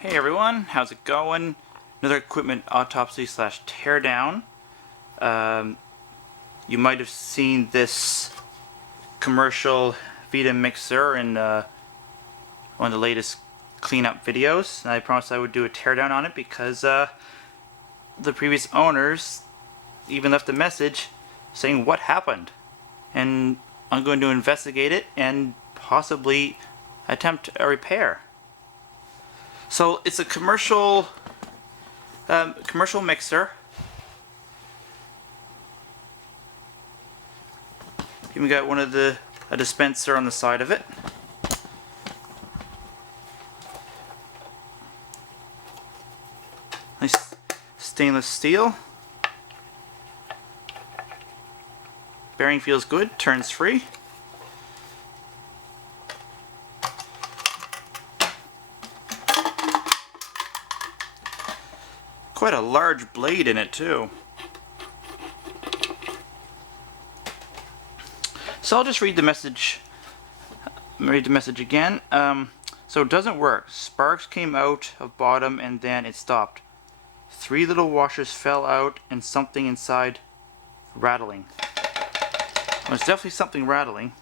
Hey everyone, how's it going? Another equipment autopsy slash teardown. You might have seen this commercial Vita-Mixer in one of the latest cleanup videos. And I promised I would do a teardown on it because the previous owners even left a message saying what happened. And I'm going to investigate it and possibly attempt a repair. So it's a commercial mixer. Even got a dispenser on the side of it. Nice stainless steel. Bearing feels good, turns free. Quite a large blade in it too. So I'll just read the message. Again. So it doesn't work. Sparks came out of bottom and then it stopped. 3 little washers fell out and something inside rattling. Well, it's definitely something rattling.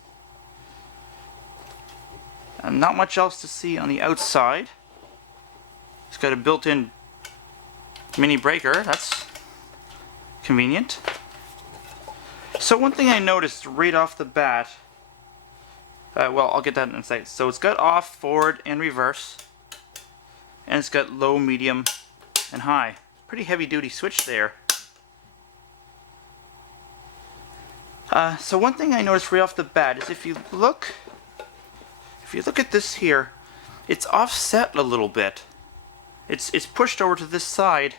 And not much else to see on the outside. It's got a built-in mini breaker. That's convenient. So one thing I noticed right off the bat, well, I'll get that in a second. So it's got off, forward, and reverse, and it's got low, medium, and high. Pretty heavy-duty switch there. So one thing I noticed right off the bat is if you look at this here, it's offset a little bit. It's pushed over to this side,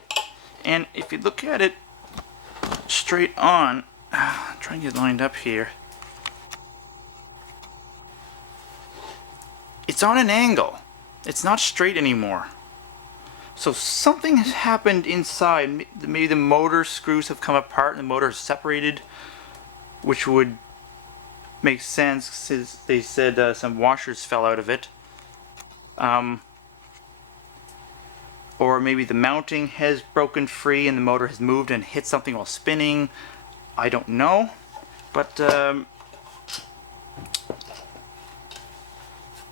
and if you look at it straight on, try and get lined up here. It's on an angle. It's not straight anymore. So something has happened inside. Maybe the motor screws have come apart and the motor is separated, which would make sense since they said some washers fell out of it. Or maybe the mounting has broken free and the motor has moved and hit something while spinning. I don't know, but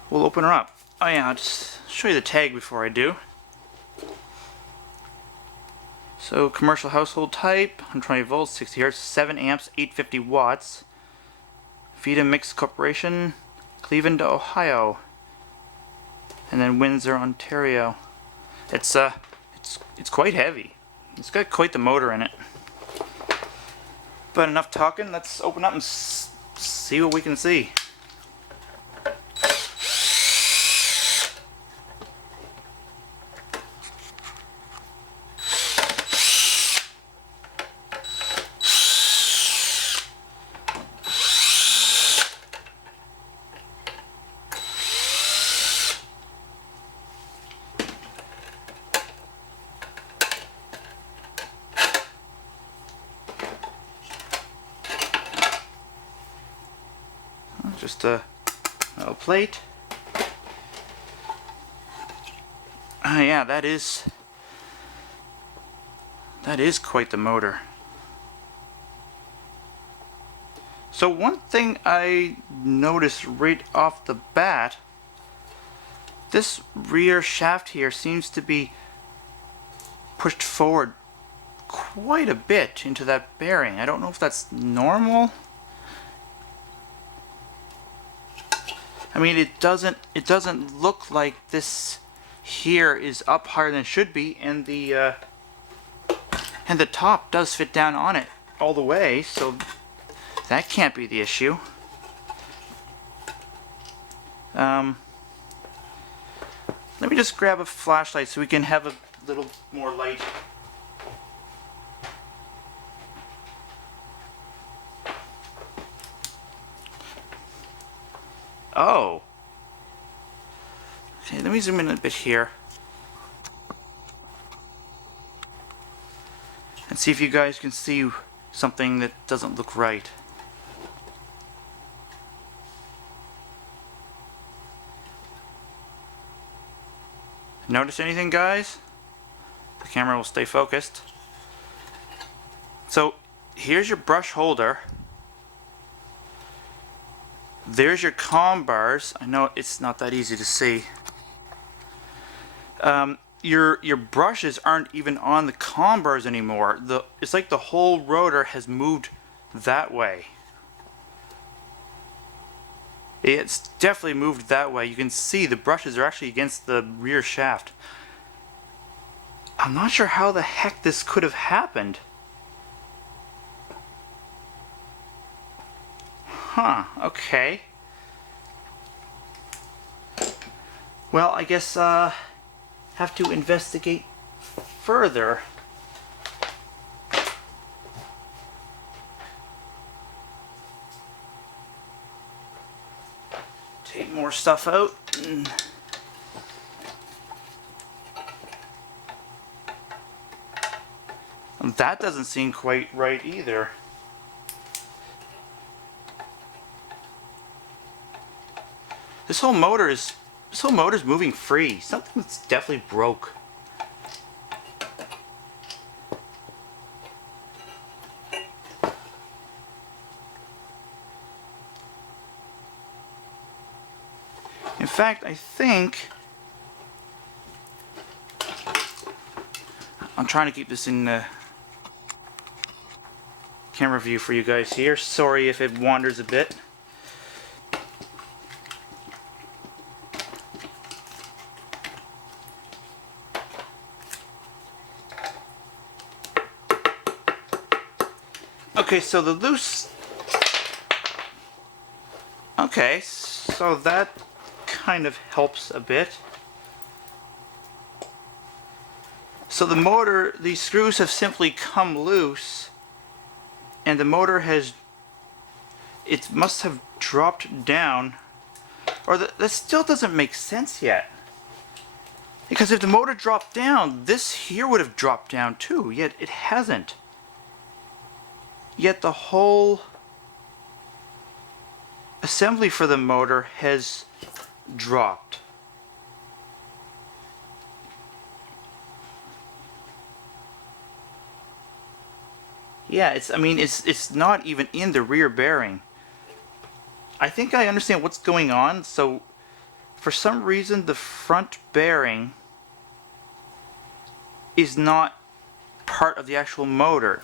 we'll open her up. Oh yeah, I'll just show you the tag before I do. So commercial household type, 120 volts, 60 hertz, 7 amps, 850 watts. Vita-Mixer Corporation, Cleveland, Ohio, and then Windsor, Ontario. It's quite heavy. It's got quite the motor in it. But enough talking, let's open up and see what we can see. Just a little plate. Yeah, that is quite the motor. So one thing I noticed right off the bat, this rear shaft here seems to be pushed forward quite a bit into that bearing. I don't know if that's normal. I mean, it doesn't look like this here is up higher than it should be, and the top does fit down on it all the way, so that can't be the issue. Let me just grab a flashlight so we can have a little more light. Oh. Okay, let me zoom in a bit here. And see if you guys can see something that doesn't look right. Notice anything, guys? The camera will stay focused. So here's your brush holder. There's your comm bars. I know it's not that easy to see. Your brushes aren't even on the comm bars anymore. It's like the whole rotor has moved that way. It's definitely moved that way. You can see the brushes are actually against the rear shaft. I'm not sure how the heck this could have happened. Huh, okay. Well, I guess have to investigate further. Take more stuff out. That doesn't seem quite right either. This whole motor's moving free. Something's definitely broke. In fact, I think I'm trying to keep this in the camera view for you guys here. Sorry if it wanders a bit. Okay, so the loose... Okay, so that kind of helps a bit. So the motor, these screws have simply come loose, and the motor has... It must have dropped down, or that still doesn't make sense yet. Because if the motor dropped down, this here would have dropped down too, yet it hasn't. Yet the whole assembly for the motor has dropped. Yeah, it's not even in the rear bearing. I think I understand what's going on. So for some reason the front bearing is not part of the actual motor.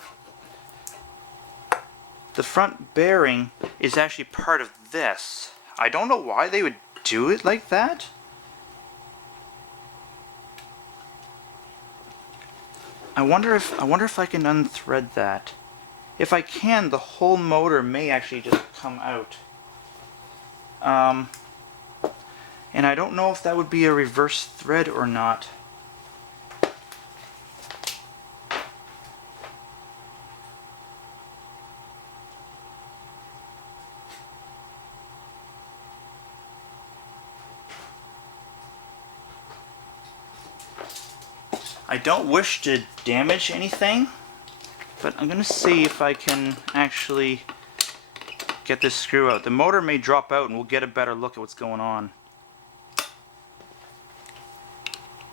The front bearing is actually part of this. I don't know why they would do it like that. I wonder if I can unthread that. If I can, the whole motor may actually just come out. And I don't know if that would be a reverse thread or not. I don't wish to damage anything, but I'm going to see if I can actually get this screw out. The motor may drop out and we'll get a better look at what's going on.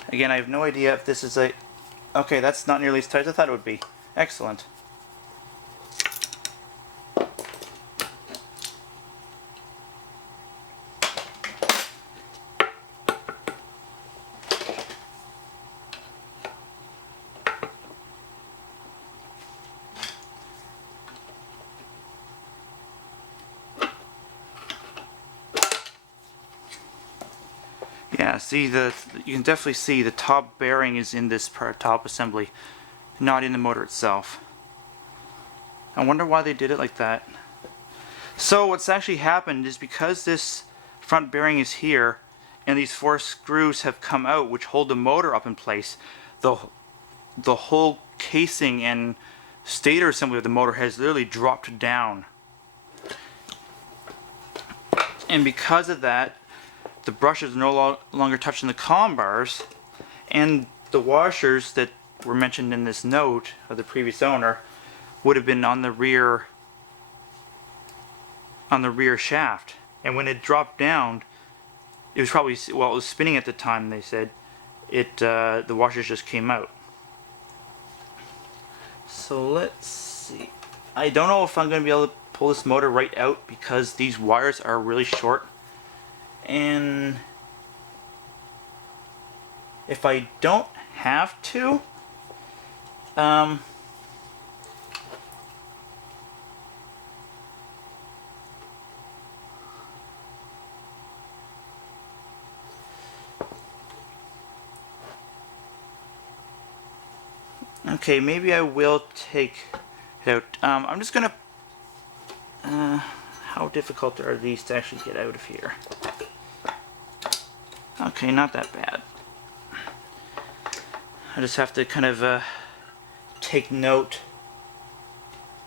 Again, I have no idea if this is a... Okay, that's not nearly as tight as I thought it would be. Excellent. Yeah, see, you can definitely see the top bearing is in this top assembly, not in the motor itself. I wonder why they did it like that. So what's actually happened is because this front bearing is here and these 4 screws have come out which hold the motor up in place, the whole casing and stator assembly of the motor has literally dropped down. And because of that, the brushes are no longer touching the comm bars, and the washers that were mentioned in this note of the previous owner would have been on the rear shaft. And when it dropped down, it was probably, well, it was spinning at the time, they said, the washers just came out. So let's see. I don't know if I'm going to be able to pull this motor right out because these wires are really short. And if I don't have to, okay, maybe I will take it out. I'm just gonna. How difficult are these to actually get out of here? Okay, not that bad. I just have to kind of take note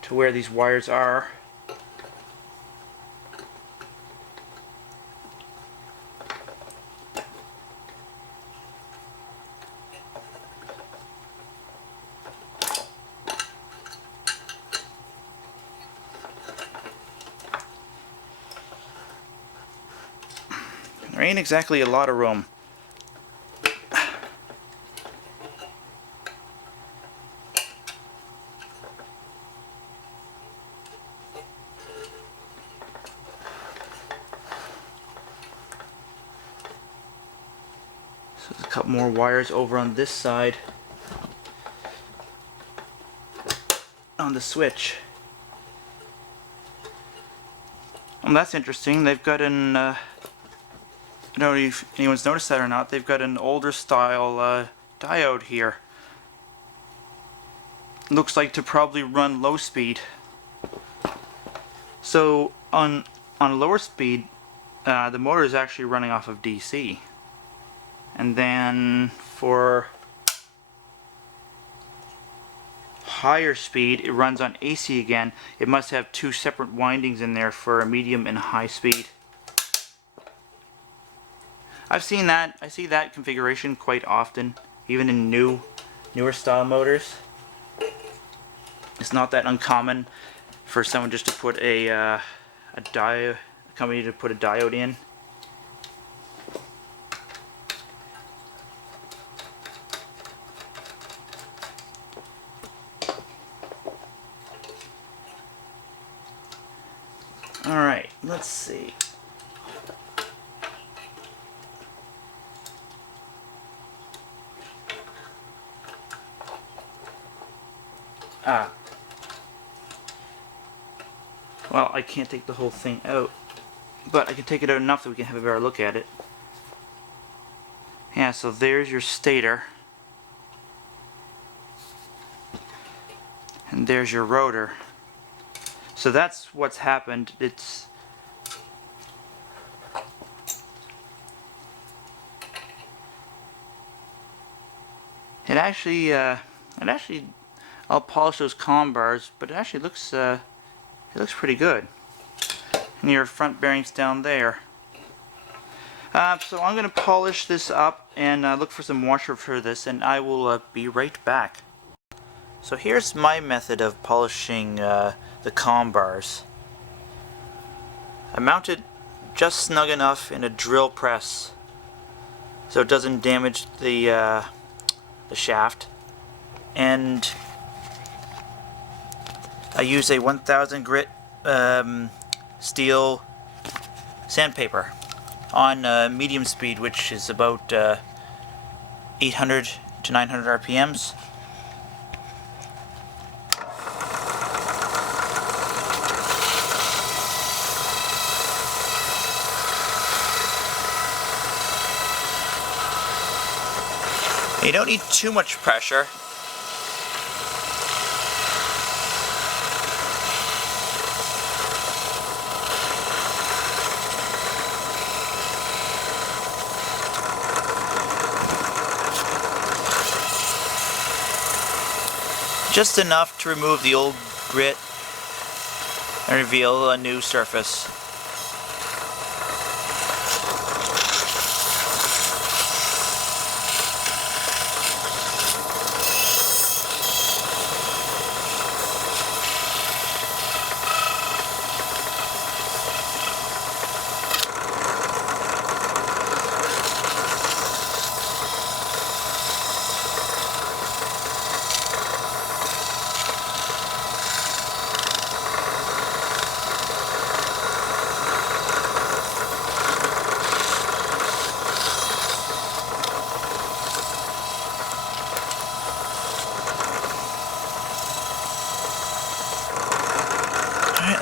to where these wires are. There ain't exactly a lot of room. So there's a couple more wires over on this side on the switch. That's interesting. They've got an I don't know if anyone's noticed that or not. They've got an older style diode here. Looks like to probably run low speed. So on lower speed, the motor is actually running off of DC, and then for higher speed, it runs on AC again. It must have two separate windings in there for a medium and high speed. I've seen that. I see that configuration quite often, even in newer style motors. It's not that uncommon for someone just to put a company to put a diode in. All right, let's see. Well, I can't take the whole thing out, but I can take it out enough that we can have a better look at it. Yeah, so there's your stator, and there's your rotor. So that's what's happened. It actually I'll polish those column bars, but it actually looks pretty good. And your front bearings down there. So I'm going to polish this up and look for some washer for this, and I will be right back. So here's my method of polishing the column bars. I mount it just snug enough in a drill press so it doesn't damage the shaft, and I use a 1000 grit steel sandpaper on medium speed, which is about 800 to 900 RPMs. You don't need too much pressure. Just enough to remove the old grit and reveal a new surface.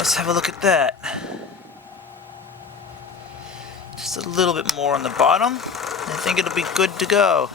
Let's have a look at that. Just a little bit more on the bottom. I think it'll be good to go.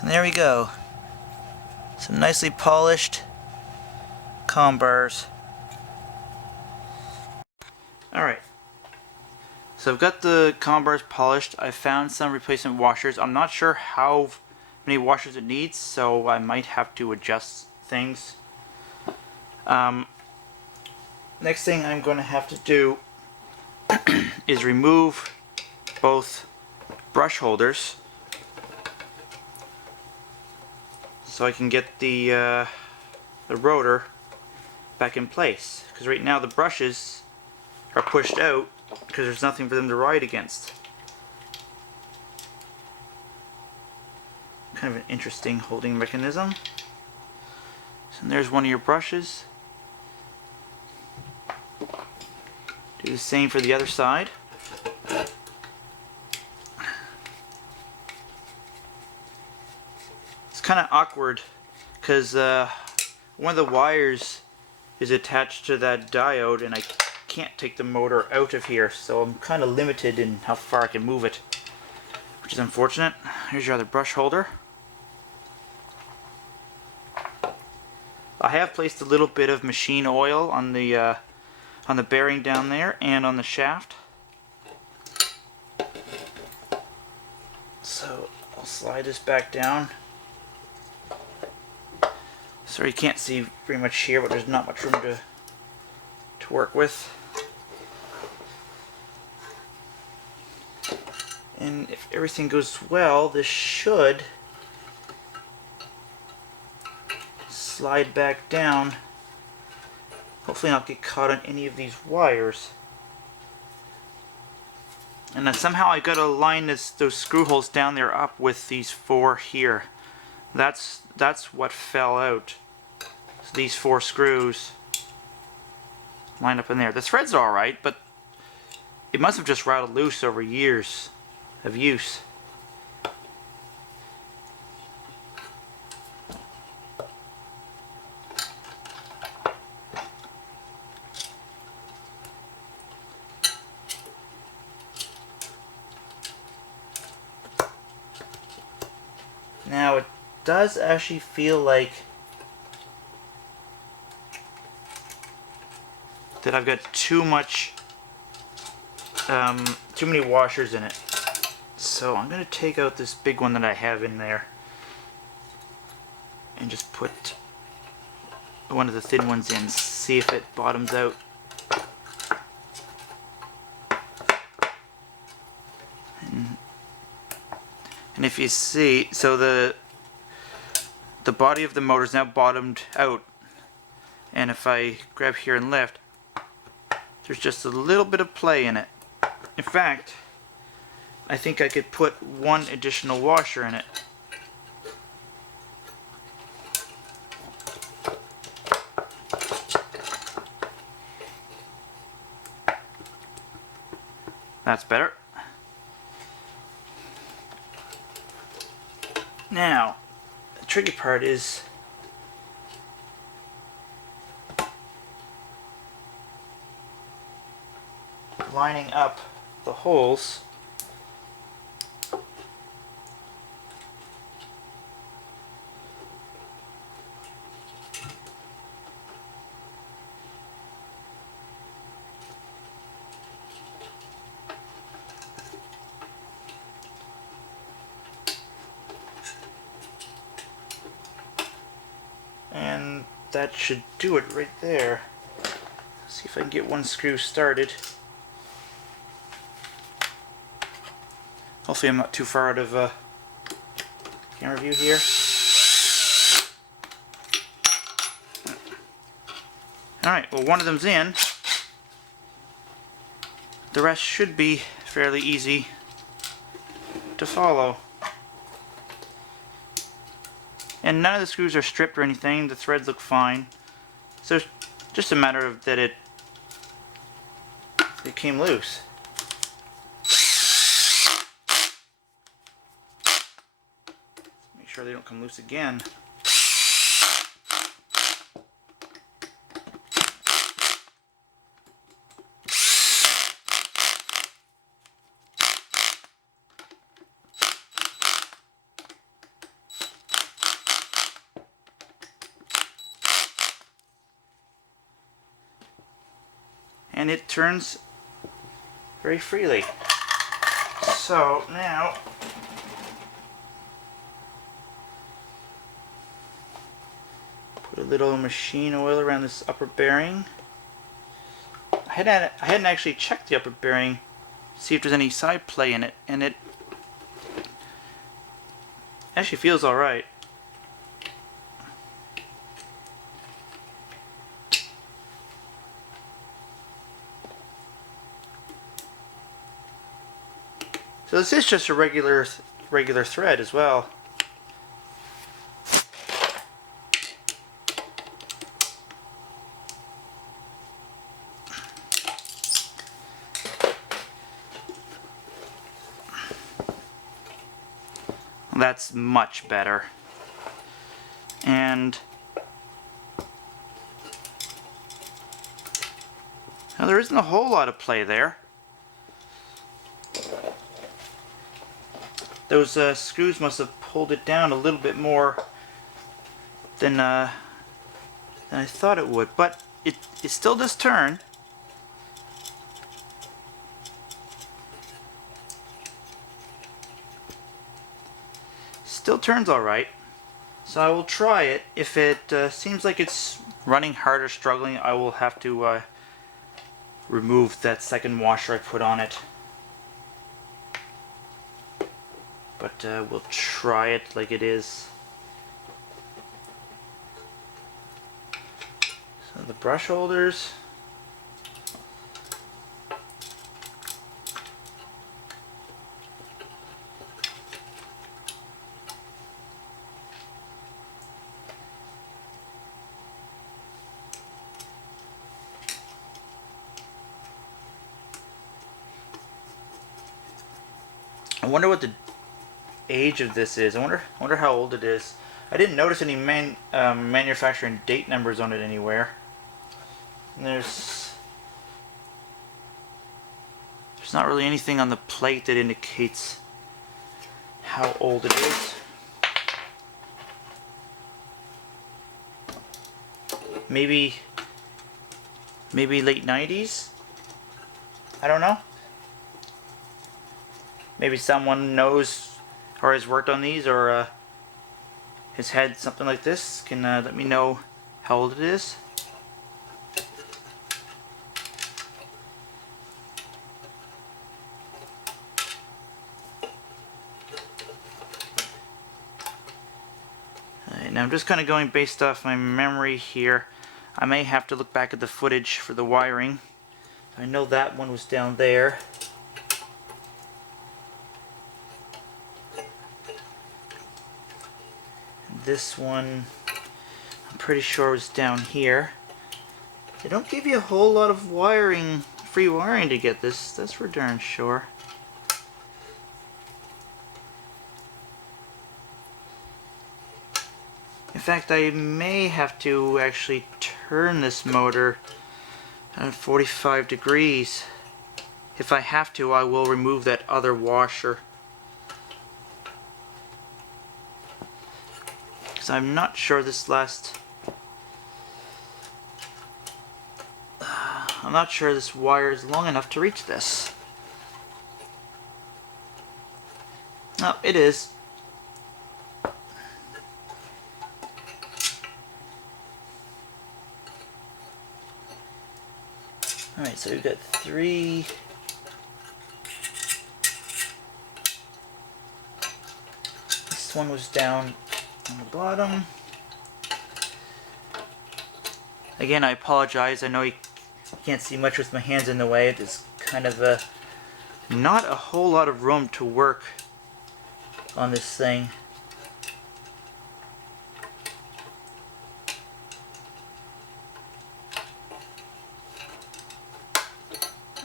And there we go. Some nicely polished comm bars. Alright. So I've got the comm bars polished. I found some replacement washers. I'm not sure how many washers it needs, so I might have to adjust things. Next thing I'm going to have to do is remove both brush holders so I can get the rotor back in place, because right now the brushes are pushed out because there's nothing for them to ride against. Kind of an interesting holding mechanism. So there's one of your brushes. Do the same for the other side. It's kind of awkward because one of the wires is attached to that diode and I can't take the motor out of here, so I'm kind of limited in how far I can move it, which is unfortunate. Here's your other brush holder. I have placed a little bit of machine oil on the bearing down there and on the shaft. So I'll slide this back down. Sorry, you can't see very much here, but there's not much room to work with. And if everything goes well, this should slide back down. Hopefully not get caught on any of these wires. And then somehow I gotta line those screw holes down there up with these four here. That's what fell out. So these four screws line up in there. The threads are alright, but it must have just rattled loose over years of use. Now it does actually feel like that I've got too many washers in it. So I'm going to take out this big one that I have in there and just put one of the thin ones in, see if it bottoms out. And if you see, so the body of the motor is now bottomed out, and if I grab here and lift, there's just a little bit of play in it. In fact, I think I could put one additional washer in it. That's better. Now, the tricky part is lining up the holes and that should do it right there. See if I can get one screw started. Hopefully I'm not too far out of camera view here. Alright, well, one of them's in. The rest should be fairly easy to follow. And none of the screws are stripped or anything. The threads look fine. So it's just a matter of that it came loose. Make sure they don't come loose again. And it turns very freely. So now put a little machine oil around this upper bearing. I hadn't actually checked the upper bearing to see if there's any side play in it, and it actually feels alright. So this is just a regular thread as well. That's much better. And now there isn't a whole lot of play there. Those screws must have pulled it down a little bit more than I thought it would, but it still does turn. Still turns alright, so I will try it. If it seems like it's running hard or struggling, I will have to remove that second washer I put on it. But we'll try it like it is. So the brush holders. I wonder what the age of this is. I wonder how old it is. I didn't notice any manufacturing date numbers on it anywhere. And there's not really anything on the plate that indicates how old it is. Maybe late 90s? I don't know. Maybe someone knows or has worked on these or has had something like this can let me know how old it is. Alright, now I'm just kind of going based off my memory here. I may have to look back at the footage for the wiring. I know that one was down there. This one, I'm pretty sure was down here. They don't give you a whole lot of wiring, free wiring to get this. That's for darn sure. In fact, I may have to actually turn this motor at 45 degrees. If I have to, I will remove that other washer. Because I'm not sure this I'm not sure this wire is long enough to reach this. Oh, it is. Alright, so we've got 3. This one was down on the bottom. Again, I apologize. I know you can't see much with my hands in the way. It is kind of not a whole lot of room to work on this thing.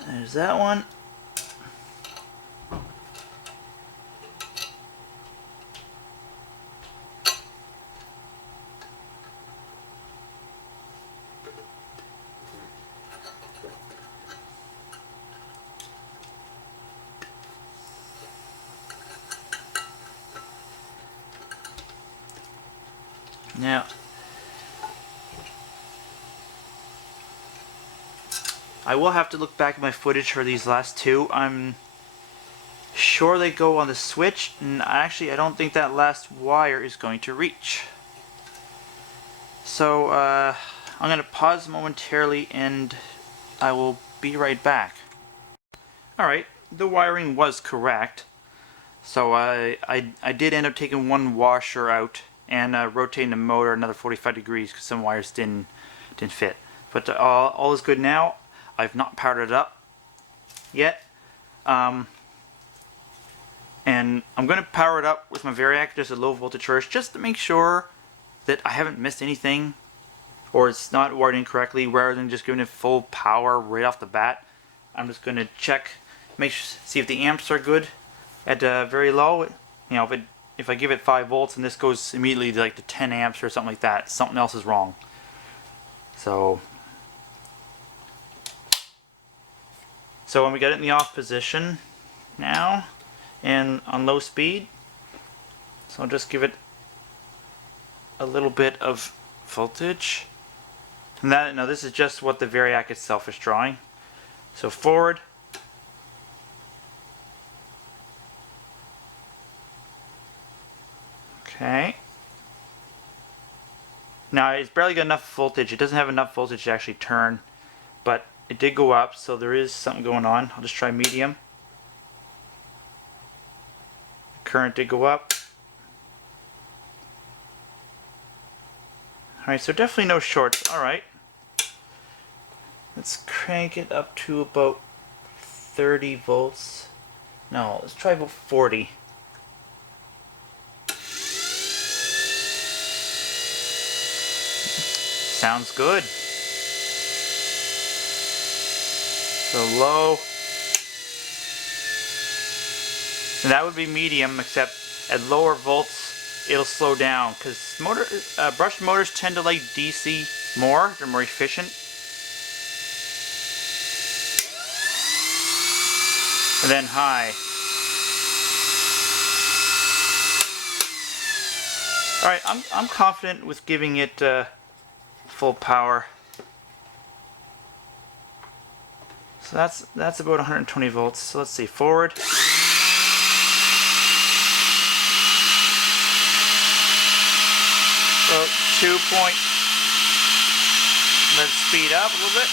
There's that one. Now, I will have to look back at my footage for these last two. I'm sure they go on the switch, and actually I don't think that last wire is going to reach. So I'm going to pause momentarily and I will be right back. Alright, the wiring was correct. So I did end up taking one washer out and rotating the motor another 45 degrees because some wires didn't fit. But all is good now. I've not powered it up yet. And I'm going to power it up with my Variac, just a low voltage first, just to make see that I haven't missed anything or it's not wired incorrectly, rather than just giving it full power right off the bat. I'm just going to check, see if the amps are good at very low. You know, if I give it 5 volts and this goes immediately to like the 10 amps or something like that, something else is wrong. So when we get it in the off position now and on low speed, so I'll just give it a little bit of voltage. And that, no, this is just what the Variac itself is drawing. So forward. Okay. Now it's barely got enough voltage. It doesn't have enough voltage to actually turn, but it did go up, so there is something going on. I'll just try medium. The current did go up. Alright, so definitely no shorts. Alright. Let's crank it up to about 30 volts. No, let's try about 40. Sounds good. So low. And that would be medium, except at lower volts it'll slow down, because brushed motors tend to like DC more. They're more efficient. And then high. Alright, I'm confident with giving it full power. So that's about 120 volts. So let's see, forward. So 2 point. Let's speed up a little bit.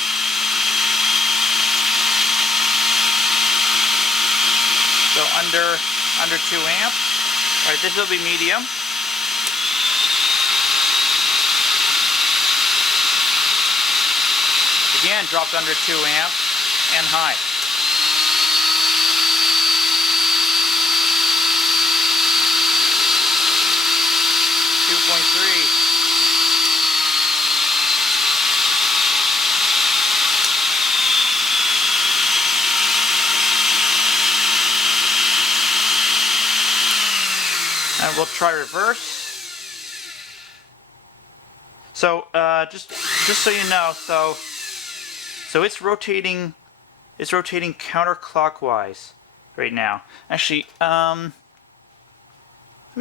So under 2 amp. Alright, this will be medium. Again, dropped under 2 amps and high. And we'll try reverse. So just so you know, so it's rotating counterclockwise right now. Actually, I'm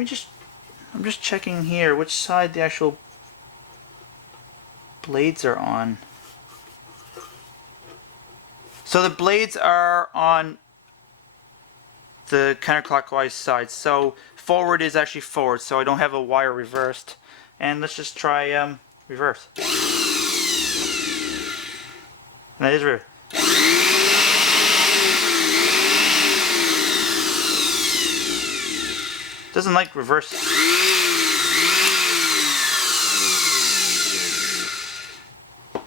just checking here which side the actual blades are on. So the blades are on the counterclockwise side. So forward is actually forward, so I don't have a wire reversed. And let's just try reverse. And that is reverse. Doesn't like reverse.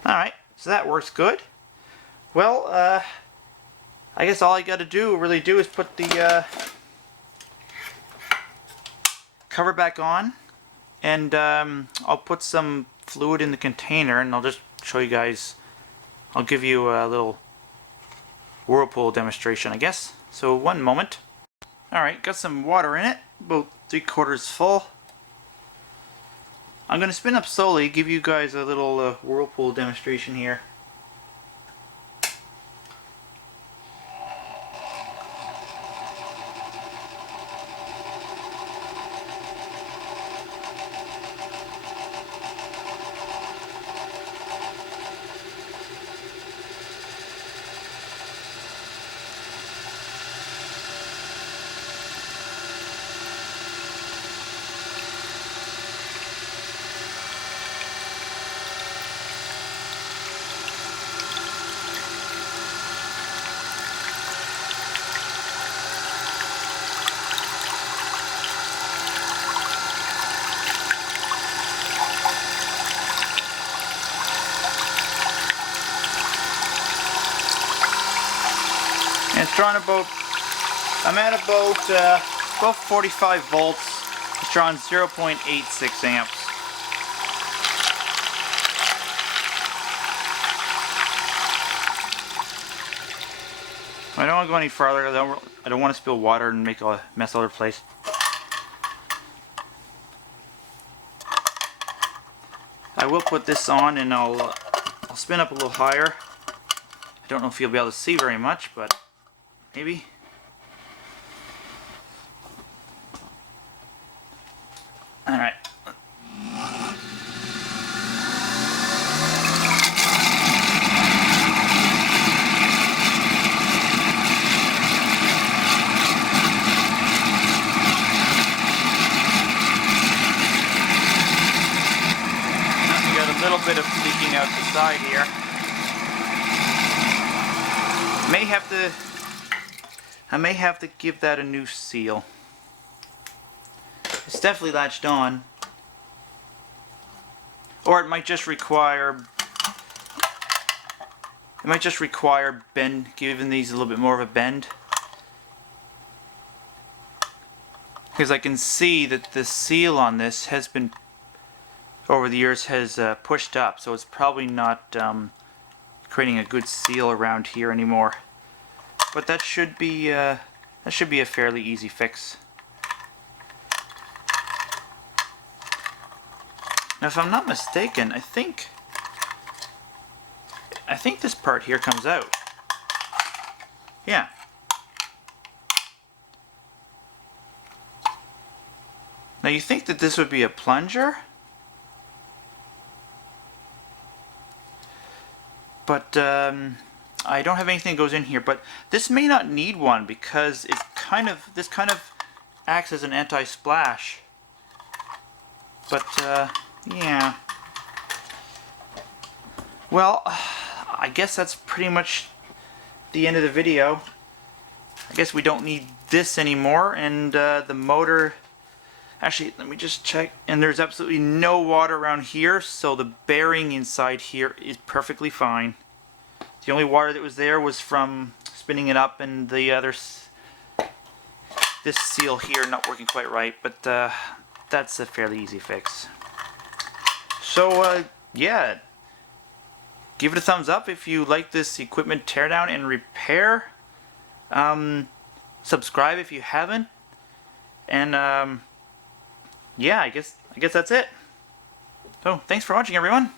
Alright, so that works good. Well, I guess all I got to really do is put the cover back on, and I'll put some fluid in the container, and I'll just show you guys. I'll give you a little whirlpool demonstration, I guess. So one moment. Alright, got some water in it, about 3/4 full. I'm going to spin up slowly, give you guys a little whirlpool demonstration here. And it's drawn about, I'm at about 45 volts. It's drawn 0.86 amps. I don't want to go any farther. I don't want to spill water and make a mess all over the place. I will put this on, and I'll spin up a little higher. I don't know if you'll be able to see very much, but maybe. Alright. We got a little bit of leaking out the side here. I may have to give that a new seal. It's definitely latched on. Or it might just require bend, giving these a little bit more of a bend. Because I can see that the seal on this has been, over the years, has pushed up, so it's probably not creating a good seal around here anymore. But that should be a fairly easy fix. Now, if I'm not mistaken, I think this part here comes out. Yeah. Now, you think that this would be a plunger? But I don't have anything that goes in here, but this may not need one because this kind of acts as an anti-splash. But yeah. Well, I guess that's pretty much the end of the video. I guess we don't need this anymore, and the motor. Actually, let me just check. And there's absolutely no water around here, so the bearing inside here is perfectly fine. The only water that was there was from spinning it up, and the other, this seal here not working quite right, but that's a fairly easy fix. So yeah, give it a thumbs up if you like this equipment teardown and repair. Subscribe if you haven't, and yeah, I guess that's it. So thanks for watching, everyone.